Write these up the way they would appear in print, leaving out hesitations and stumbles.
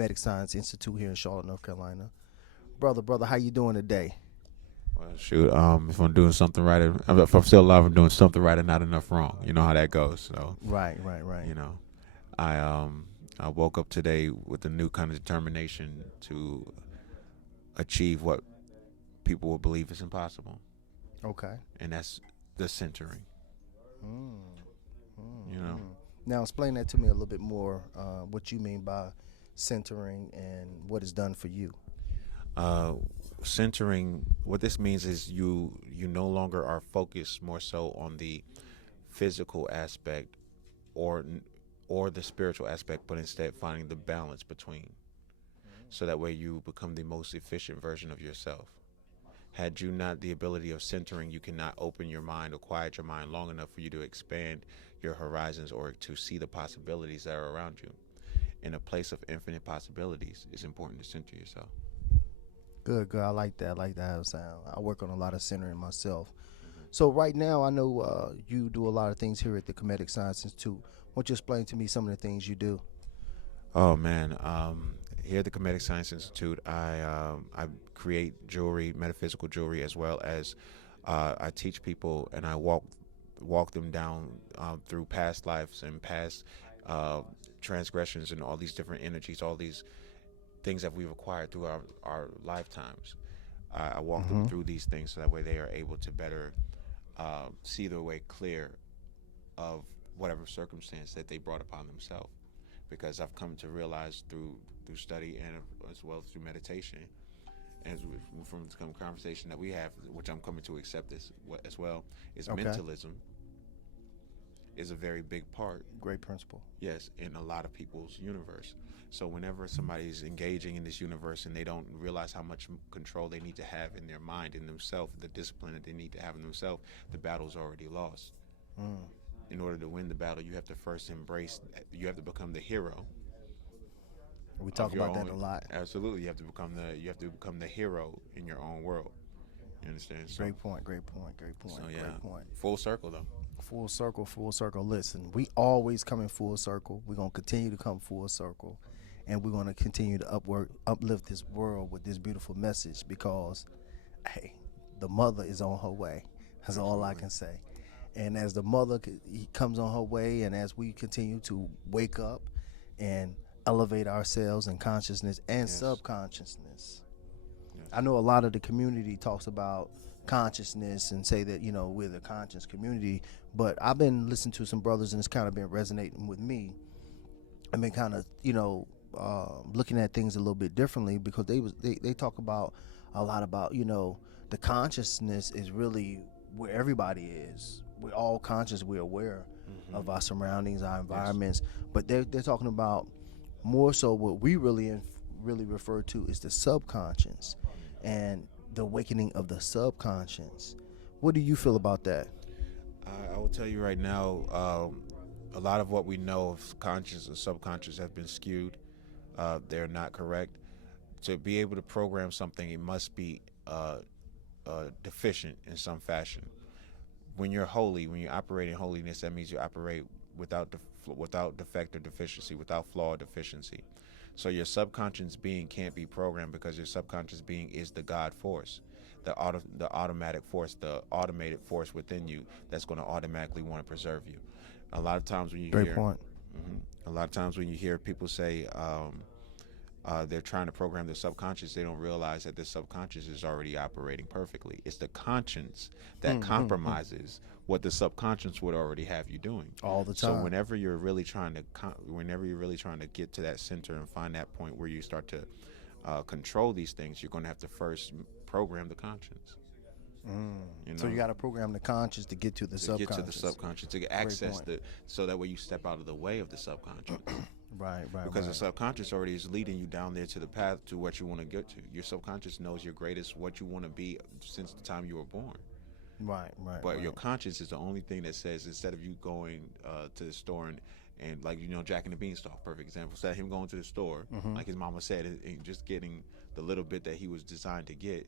Kemetic Science Institute here in Charlotte, North Carolina. Brother, how you doing today? Well, shoot, if I'm doing something right, if I'm still alive, I'm doing something right and not enough wrong. You know how that goes. So, Right. you know, I woke up today with a new kind of determination to achieve what people will believe is impossible, Okay. and that's the centering. Mm, You know, Now, explain that to me a little bit more. What you mean by centering and what is done for you? uh, centering. What this means is you no longer are focused more so on the physical aspect or or the spiritual aspect, but instead finding the balance between, so that way you become the most efficient version of yourself. Had you not the ability of centering, you cannot open your mind or quiet your mind long enough for you to expand your horizons or to see the possibilities that are around you. In a place of infinite possibilities, it's important to center yourself. Good. I like that. I like that how it sound. I work on a lot of centering myself. So right now, I know you do a lot of things here at the Kemetic Science Institute. Why don't you explain to me some of the things you do? Oh man, here at the Kemetic Science Institute, I create jewelry, metaphysical jewelry, as well as I teach people and I walk them down through past lives and past uh, transgressions and all these different energies, all these things that we've acquired through our lifetimes. I walk them Mm-hmm. through these things so that way they are able to better see their way clear of whatever circumstance that they brought upon themselves. Because I've come to realize through study and as well through meditation, and from the conversation that we have, which I'm coming to accept this as well, is Okay. mentalism is a very big part, Great principle. yes, in a lot of people's universe. So whenever somebody's engaging in this universe and they don't realize how much control they need to have in their mind, in themselves, the discipline that they need to have in themselves, the battle's already lost. Mm. In order to win the battle, you have to first embrace, you have to become the hero We of talk your about that own. a lot. Absolutely, you have to become the hero in your own world. You understand? So yeah, Great point. full circle though. Full circle, full circle. Listen, we always come in full circle. We're gonna continue to come full circle, and we're gonna continue to uplift this world with this beautiful message because, hey, the mother is on her way. That's all I Absolutely. can say. And as the he comes on her way, and as we continue to wake up and elevate ourselves in consciousness and Yes. subconsciousness, I Yes. know a lot of the community talks about consciousness and say that we're the conscious community, but I've been listening to some brothers and it's kind of been resonating with me. I've been kind of looking at things a little bit differently because they talk about a lot about the consciousness is really where everybody is. We're all conscious. We're aware Mm-hmm. of our surroundings, our Yes. environments, but they're talking about more so what we really refer to is the subconscious and the awakening of the subconscious. What do you feel about that? I will tell you right now, a lot of what we know of conscious and subconscious have been skewed. They're not correct. To be able to program something, it must be deficient in some fashion. When you're holy, when you operate in holiness, that means you operate without defect or deficiency, without flaw or deficiency. So your subconscious being can't be programmed because your subconscious being is the God force, the automatic force, the automated force within you that's going to automatically want to preserve you. A lot of times when you Great hear, point. mhm, a lot of times when you hear people say they're trying to program their subconscious, they don't realize that the subconscious is already operating perfectly. It's the conscience that Mm-hmm. compromises what the subconscious would already have you doing. All the So time. whenever you're really trying to get to that center and find that point where you start to control these things, you're going to have to first program the conscience. Mm. You So you know, got to program the conscious to get to the to get to the subconscious. subconscious, to get Great access point. so that way you step out of the way of the subconscious. Because the Right. subconscious already is leading you down there to the path to what you want to get to. Your subconscious knows your greatest, what you want to be since the time you were born. But your Right. conscience is the only thing that says, instead of you going to the store and like Jack and the Beanstalk, perfect example. Instead of him going to the store, Mm-hmm. like his mama said, and just getting the little bit that he was designed to get,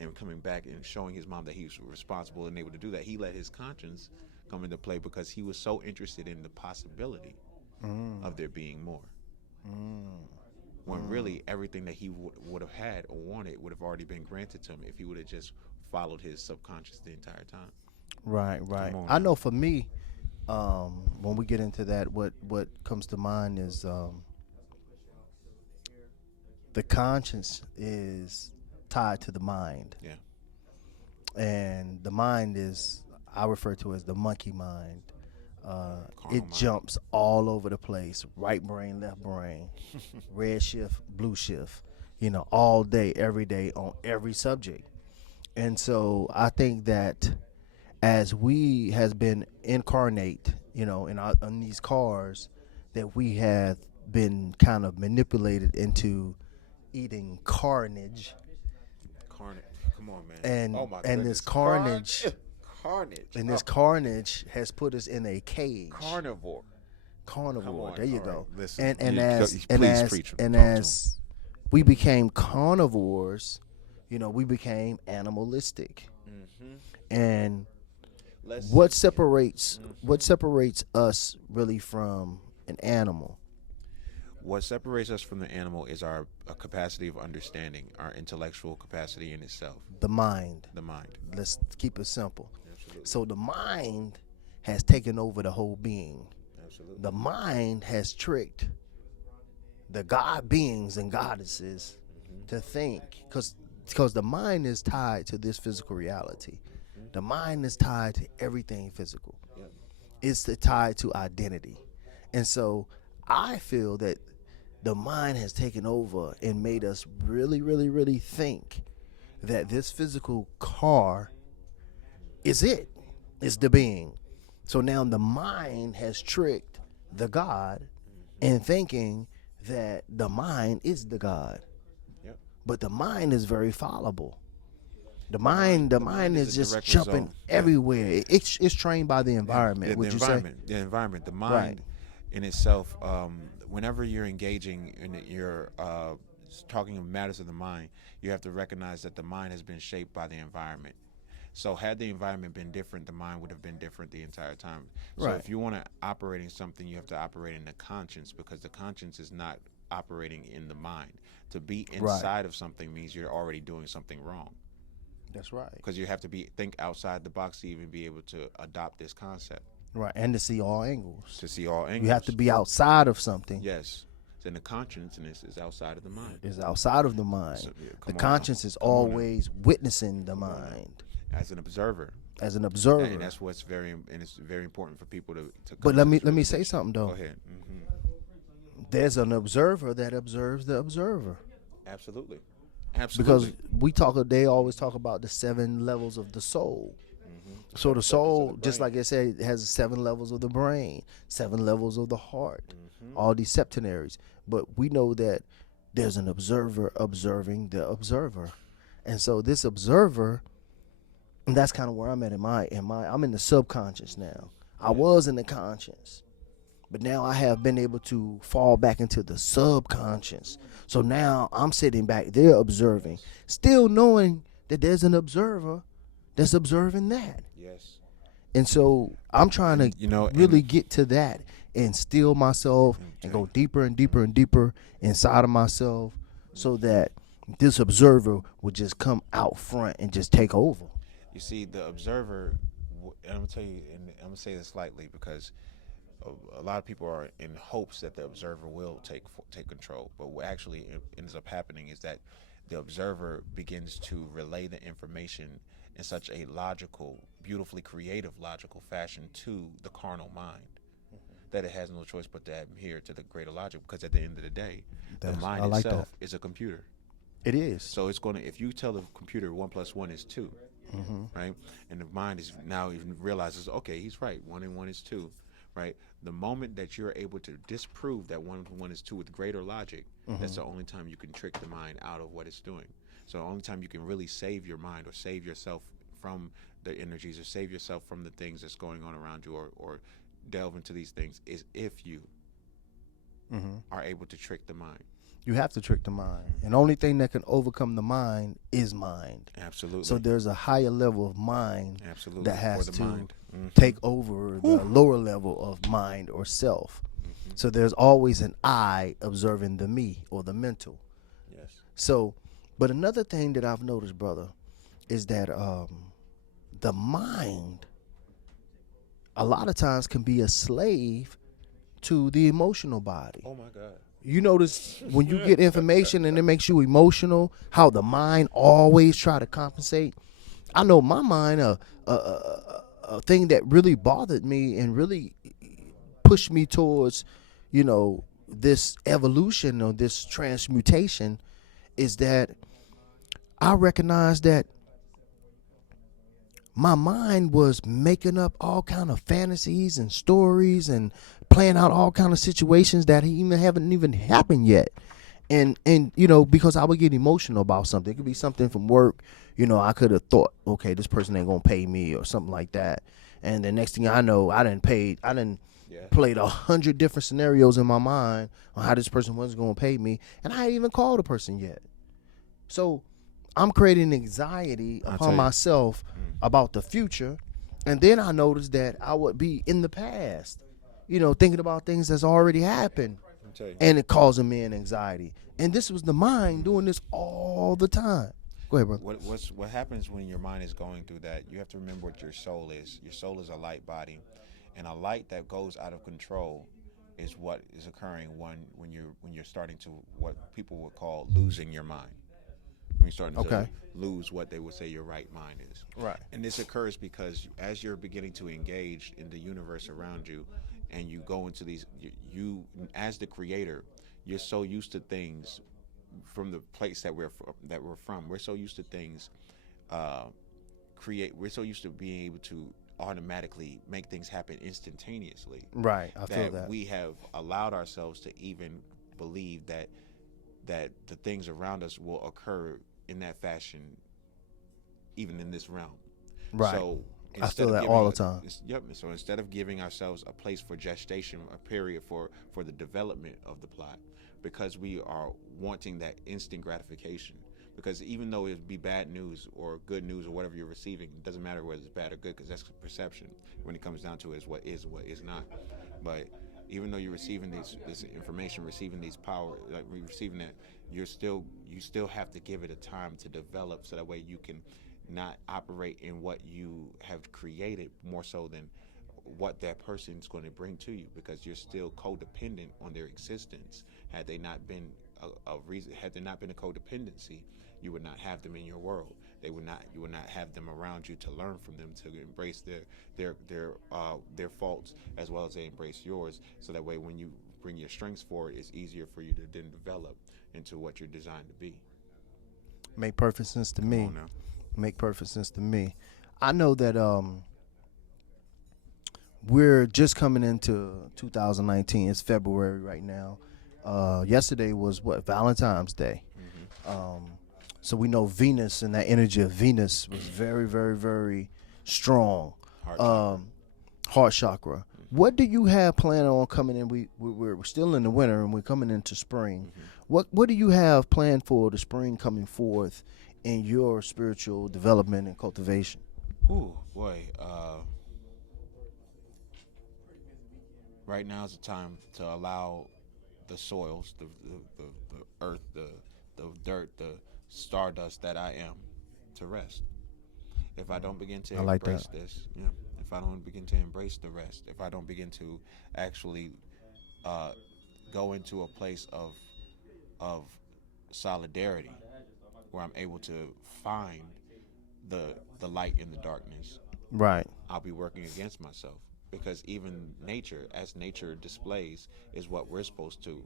and coming back and showing his mom that he was responsible and able to do that, he let his conscience come into play because he was so interested in the possibility Mm. of there being more. Mm. when really everything that he would have had or wanted would have already been granted to him if he would have just followed his subconscious the entire time. Right, right. Come on I now. know for me, when we get into that, what comes to mind is the conscience is tied to the mind, Yeah. and the mind is, I refer to as the monkey mind. Carnal It mind. jumps all over the place, right brain, left brain, red shift, blue shift, all day, every day on every subject. And so I think that as we has been incarnate, in these cars, that we have been kind of manipulated into eating carnage, Carnage. Come on, man. and Oh my and goodness. this carnage Carnage. and this Oh, carnage has put us in a cage. carnivore. Come Carnivore. on. There you All go. right. Listen. And You- as and please as preach. and Talk to 'em. as we became carnivores, we became animalistic. Mm-hmm. And Let's what separates us really from an animal? What separates us from the animal is our capacity of understanding, our intellectual capacity in itself, The mind. the mind. Let's keep it simple. Absolutely. So the mind has taken over the whole being. Absolutely. The mind has tricked the god beings and goddesses to think, because the mind is tied to this physical reality. The mind is tied to everything physical. Yep. It's tied to identity. And so I feel that the mind has taken over and made us really, really, really think that this physical car is it. It's the being. So now the mind has tricked the God in thinking that the mind is the God. Yep. But the mind is very fallible. The mind is a just direct jumping result. everywhere. It's trained by the environment. Would you say? The environment, the mind Right. in itself. Whenever you're engaging in your talking of matters of the mind, you have to recognize that the mind has been shaped by the environment. So had the environment been different, the mind would have been different the entire time. So Right. if you want to operate in something, you have to operate in the conscience, because the conscience is not operating in the mind. To be inside of something means you're already doing something wrong, That's right. because you have to think outside the box to even be able to adopt this concept, Right. And to see all angles. to see all angles. You have to be outside of something. Yes. So the consciousness is outside of the mind. It's outside of the mind. So, yeah, The come on now. conscience is Come on now. always witnessing the on now. mind As an observer. as an observer. And that's what's it's very important for people to come But to let me this say realization. something though. Go ahead. There's an observer that observes the observer. Absolutely. Because they always talk about the 7 levels of the soul. So the soul, just like I said, it has 7 levels of the brain, 7 levels of the heart, all these septenaries. But we know that there's an observer observing the observer. And so this observer, and that's kind of where I'm at I'm in the subconscious now. I was in the conscious, but now I have been able to fall back into the subconscious. So now I'm sitting back there observing, still knowing that there's an observer that's observing that. Yes. And so I'm trying to really get to that and still myself and go deeper and deeper and deeper inside of myself, so that this observer would just come out front and just take over. You see, the observer, and I'm going to tell you, and I'm going to say this lightly, because a lot of people are in hopes that the observer will take control. But what actually ends up happening is that the observer begins to relay the information in such a logical, beautifully creative, logical fashion to the carnal mind, that it has no choice but to adhere to the greater logic. Because at the end of the day, the mind itself is a computer. It is. So it's going to, if you tell the computer 1 + 1 is 2, right, and the mind is now even realizes, okay, he's right, 1 and 1 is 2, right. The moment that you're able to disprove that 1 and 1 is 2 with greater logic, that's the only time you can trick the mind out of what it's doing. So the only time you can really save your mind, or save yourself from the energies, or save yourself from the things that's going on around you, or delve into these things, is if you are able to trick the mind. You have to trick the mind. And the only thing that can overcome the mind is mind. Absolutely. So there's a higher level of mind Absolutely. that has For the to mind. take over the lower level of mind or self. So there's always an I observing the me or the mental. Yes. So, but another thing that I've noticed, brother, is that the mind a lot of times can be a slave to the emotional body. Oh my God. You notice when you get information and it makes you emotional, how the mind always try to compensate. I know my mind, a thing that really bothered me and really pushed me towards, this evolution or this transmutation is that I recognize that my mind was making up all kind of fantasies and stories and playing out all kind of situations that even haven't even happened yet. And because I would get emotional about something. It could be something from work. I could have thought, okay, this person ain't gonna pay me or something like that. And the next thing I know, I done played 100 different scenarios in my mind on how this person wasn't gonna pay me, and I ain't even called the person yet. So I'm creating anxiety upon myself about the future. And then I noticed that I would be in the past, thinking about things that's already happened. And it causing me an anxiety. And this was the mind doing this all the time. Go ahead, brother. What happens when your mind is going through that? You have to remember what your soul is. Your soul is a light body, and a light that goes out of control is what is occurring when you're starting to what people would call losing your mind. When you're starting to lose what they would say your right mind is. Right. And this occurs because as you're beginning to engage in the universe around you, and you go into these, you as the creator, you're so used to things from the place that we're from. We're so used to things we're so used to being able to automatically make things happen instantaneously. Right. I feel that. We have allowed ourselves to even believe that the things around us will occur in that fashion, even in this realm. Right. So I feel that all the time. Yep. So instead of giving ourselves a place for gestation, a period for the development of the plot, because we are wanting that instant gratification. Because even though it'd be bad news or good news or whatever you're receiving, it doesn't matter whether it's bad or good, because that's perception. When it comes down to it, is what is not. But even though you're receiving this information, receiving these power, like receiving that, you still have to give it a time to develop, so that way you can not operate in what you have created more so than what that person's going to bring to you, because you're still codependent on their existence. Had they not been had there not been a codependency, you would not have them in your world. You would not have them around you to learn from them, to embrace their faults as well as they embrace yours. So that way, when you bring your strengths forward, it's easier for you to then develop into what you're designed to be. Make perfect sense to me. Make perfect sense to me. I know that we're just coming into 2019. It's February right now. Yesterday was Valentine's Day. Mm-hmm. So we know Venus, and that energy of Venus was very, very, very strong. Heart chakra. Mm-hmm. What do you have planned on coming in? We're still in the winter and we're coming into spring. Mm-hmm. What do you have planned for the spring coming forth in your spiritual development and cultivation? Ooh, boy. Right now is the time to allow the soils, the earth, the dirt, the stardust that I am, to rest. If I don't begin to embrace this, if I don't begin to embrace the rest, if I don't begin to actually go into a place of solidarity, where I'm able to find the light in the darkness, right, I'll be working against myself. Because even nature, as nature displays, is what we're supposed to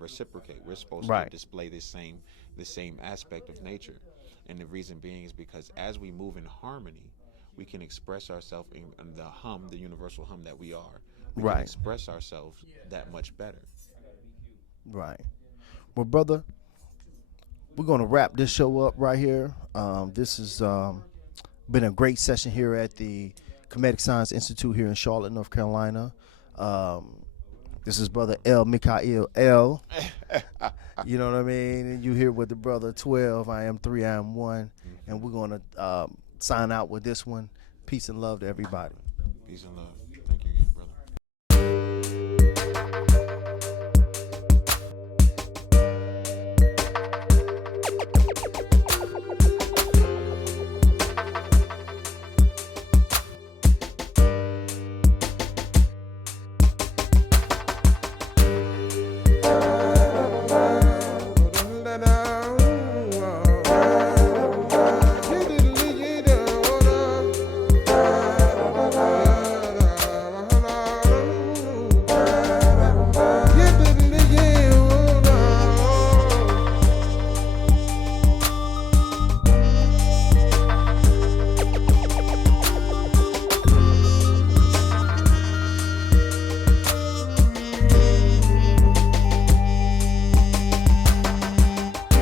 reciprocate. We're supposed to display the same aspect of nature. And the reason being is because as we move in harmony, we can express ourselves in the universal hum that we are. We can express ourselves that much better. Right. Well, brother, we're going to wrap this show up right here. This has been a great session here at the Kemetic Science Institute here in Charlotte, North Carolina. This is brother Mikiel L. You know what I mean? And you here with the brother 12. I am 3, I am 1. And we're going to sign out with this one. Peace and love to everybody. Peace and love.